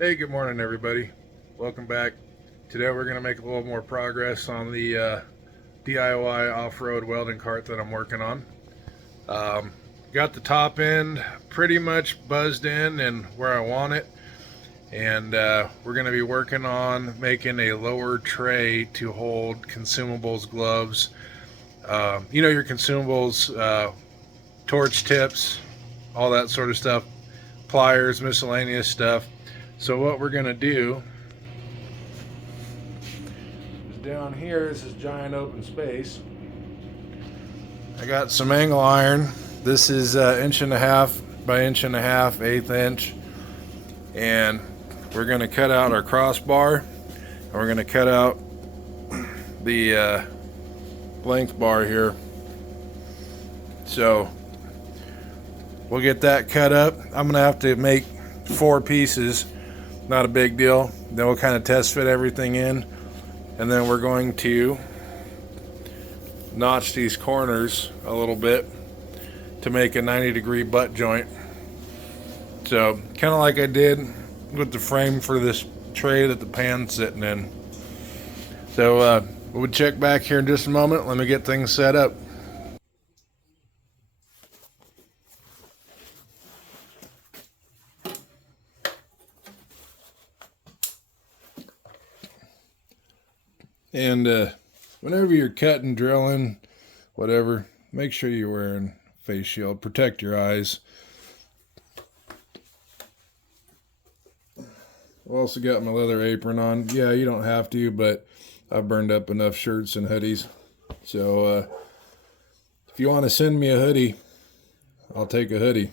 Hey, good morning, everybody. Welcome back. Today we're going to make a little more progress on the DIY off-road welding cart that I'm working on. Got the top end pretty much buzzed in and where I want it, and we're going to be working on making a lower tray to hold consumables, gloves, your consumables, torch tips, all that sort of stuff, pliers, miscellaneous stuff. So what we're going to do is down here is this giant open space. I got some angle iron. This is 1.5 by 1.5 1/8 inch, and we're going to cut out our crossbar, and we're going to cut out the length bar here. So we'll get that cut up. I'm going to have to make 4 pieces. Not a big deal. Then we'll kind of test fit everything in, and then we're going to notch these corners a little bit to make a 90-degree butt joint. So kind of like I did with the frame for this tray that the pan's sitting in. So we'll check back here in just a moment. Let me get things set up. And whenever you're cutting, drilling, whatever, make sure you're wearing a face shield. Protect your eyes. I've also got my leather apron on. Yeah, you don't have to, but I've burned up enough shirts and hoodies. So if you want to send me a hoodie, I'll take a hoodie.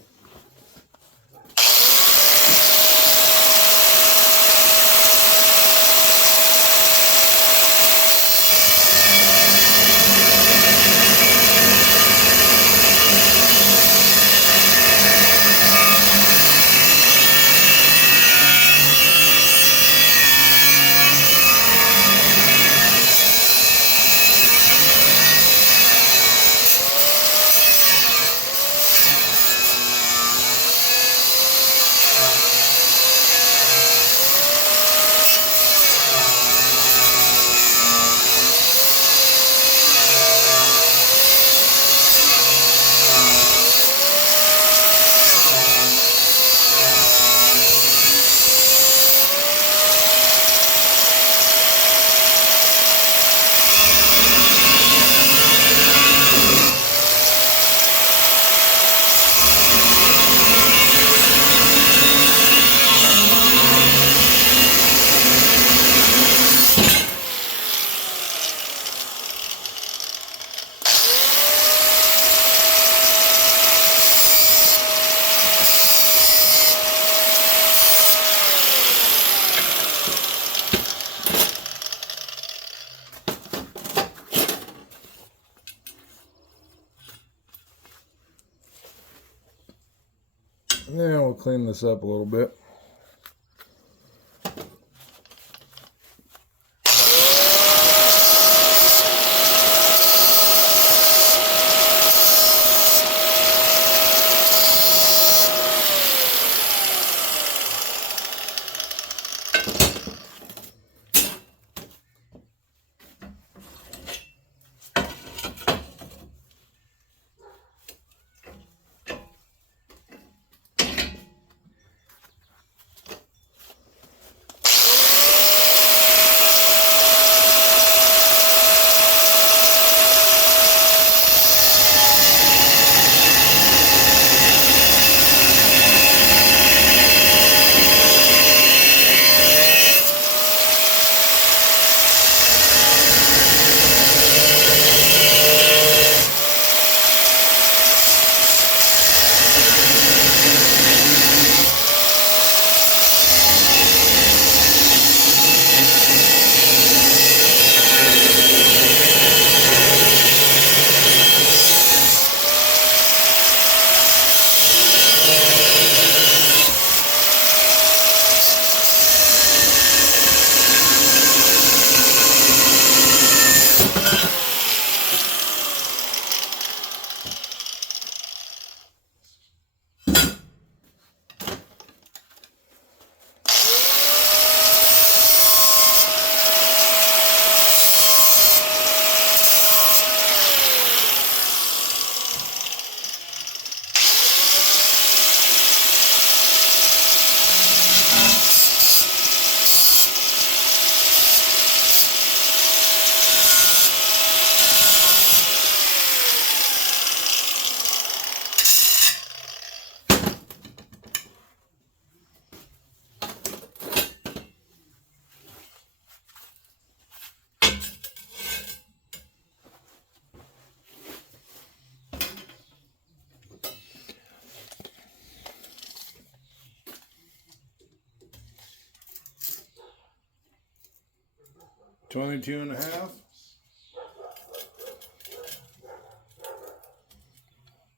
Now we'll clean this up a little bit. 22.5,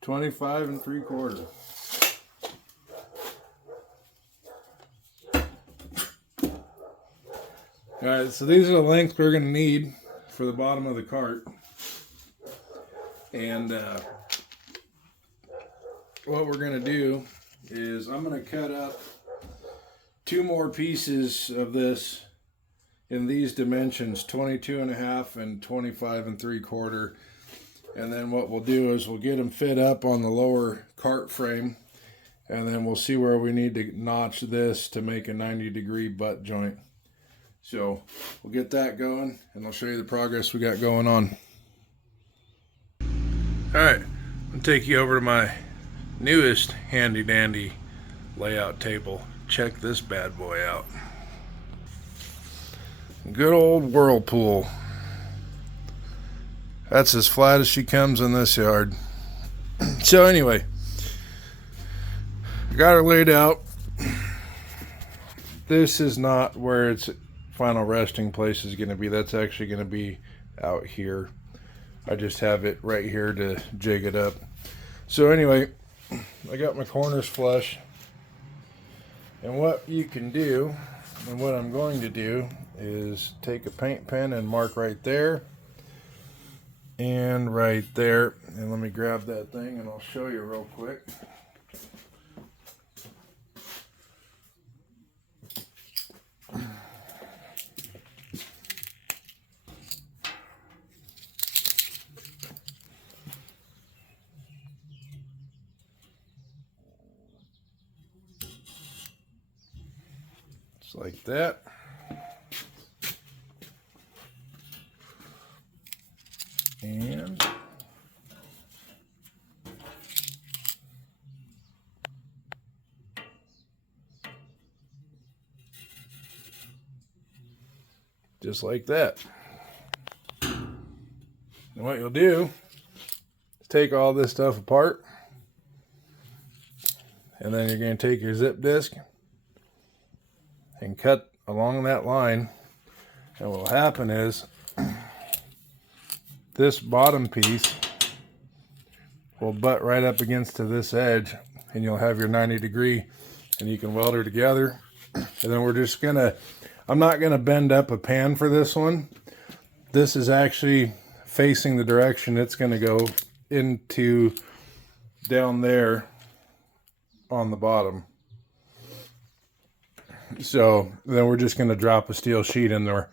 25 3/4. Alright, so these are the lengths we're going to need for the bottom of the cart. And what we're going to do is I'm going to cut up 2 more pieces of this in these dimensions, 22.5 and 25 3/4. And then what we'll do is we'll get them fit up on the lower cart frame, and then we'll see where we need to notch this to make a 90-degree butt joint. So we'll get that going, and I'll show you the progress we got going on. Alright, I'll take you over to my newest handy dandy layout table. Check this bad boy out. Good old Whirlpool. That's as flat as she comes in this yard. So anyway, I got her laid out. This is not where its final resting place is going to be. That's actually going to be out here. I just have it right here to jig it up. So anyway, I got my corners flush. And what you can do, and what I'm going to do, is take a paint pen and mark right there and right there. And let me grab that thing and I'll show you real quick. Just like that. And just like that. And what you'll do is take all this stuff apart, and then you're going to take your zip disc and cut along that line. And what will happen is this bottom piece will butt right up against to this edge, and you'll have your 90-degree, and you can weld her together. And then we're just gonna, I'm not gonna bend up a pan for this one. This is actually facing the direction it's gonna go into down there on the bottom. So then we're just gonna drop a steel sheet in there,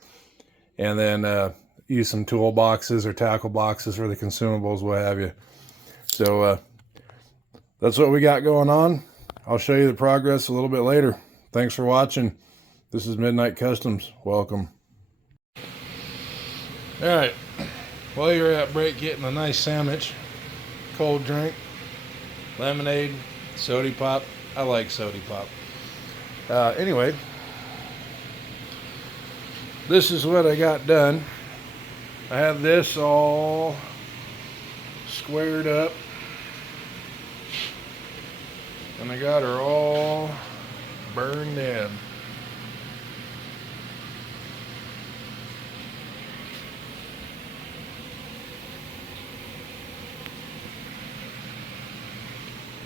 and then use some tool boxes or tackle boxes for the consumables, what have you. So that's what we got going on. I'll show you the progress a little bit later. Thanks for watching. This is Midnight Customs. Welcome. Alright, while you're at break getting a nice sandwich, cold drink, lemonade, soda pop. I like soda pop. Anyway, this is what I got done. I have this all squared up, and I got her all burned in.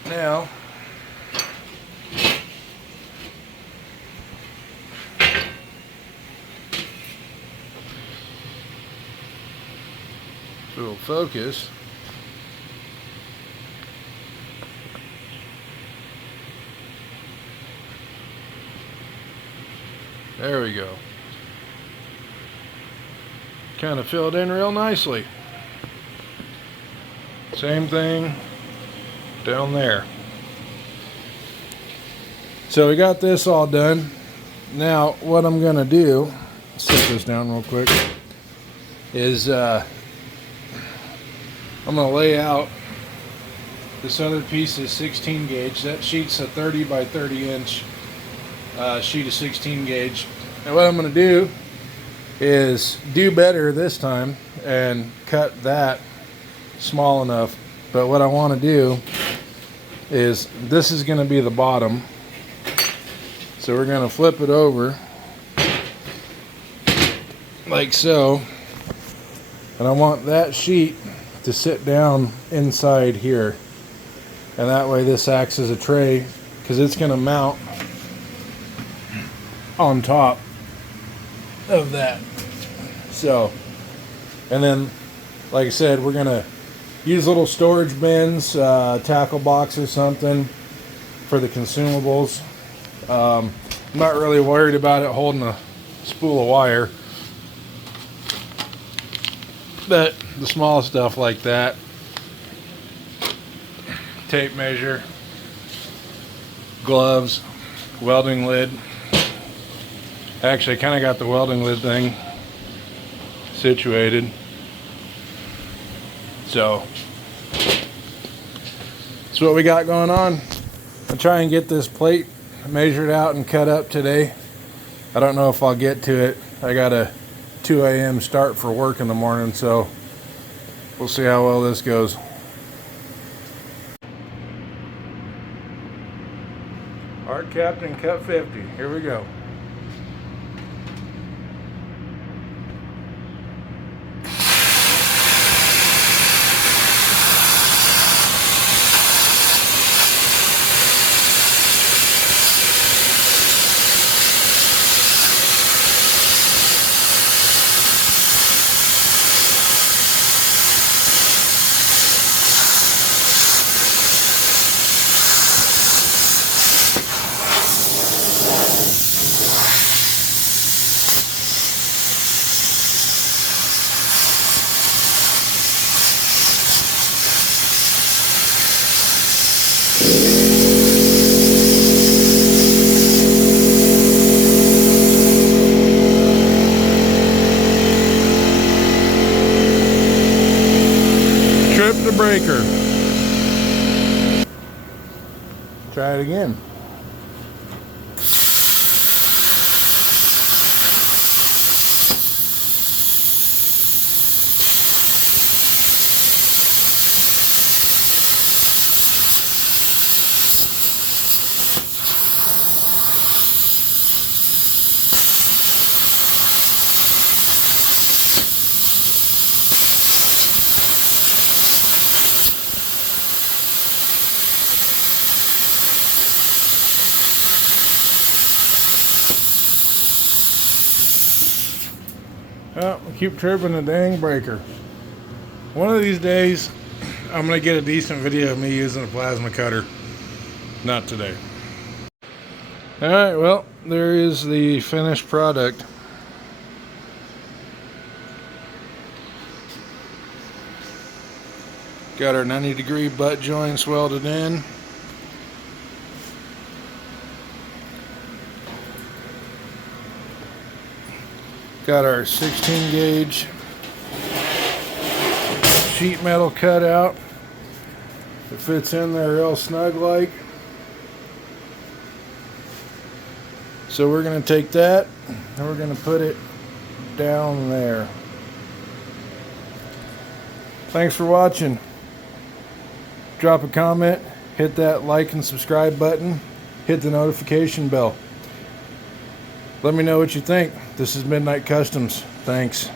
Now, it'll focus. There we go. Kind of filled in real nicely. Same thing down there. So we got this all done. Now what I'm gonna do, set this down real quick, is I'm gonna lay out this other piece is 16 gauge. That sheet's a 30 by 30 inch sheet of 16 gauge. And what I'm gonna do is do better this time and cut that small enough. But what I want to do is, this is going to be the bottom, so we're going to flip it over. like so. And I want that sheet to sit down inside here. And that way this acts as a tray, because it's going to mount on top of that. So, and then, like I said, we're going to use little storage bins, tackle box or something for the consumables. I'm not really worried about it holding a spool of wire, but the small stuff like that, tape measure, gloves, welding lid. Actually, I kind of got the welding lid thing situated. So that's what we got going on. I'll try and get this plate measured out and cut up today. I don't know if I'll get to it. I got a 2 a.m. start for work in the morning, so we'll see how well this goes. Art Captain Cut 50. Here we go. Trip the breaker. Try it again. Oh, keep tripping the dang breaker. One of these days, I'm going to get a decent video of me using a plasma cutter. Not today. Alright, well, there is the finished product. Got our 90-degree butt joints welded in. Got our 16 gauge sheet metal cut out. It fits in there real snug like. So we're going to take that and we're going to put it down there. Thanks for watching. Drop a comment, hit that like and subscribe button, hit the notification bell. Let me know what you think. This is Midnight Customs. Thanks.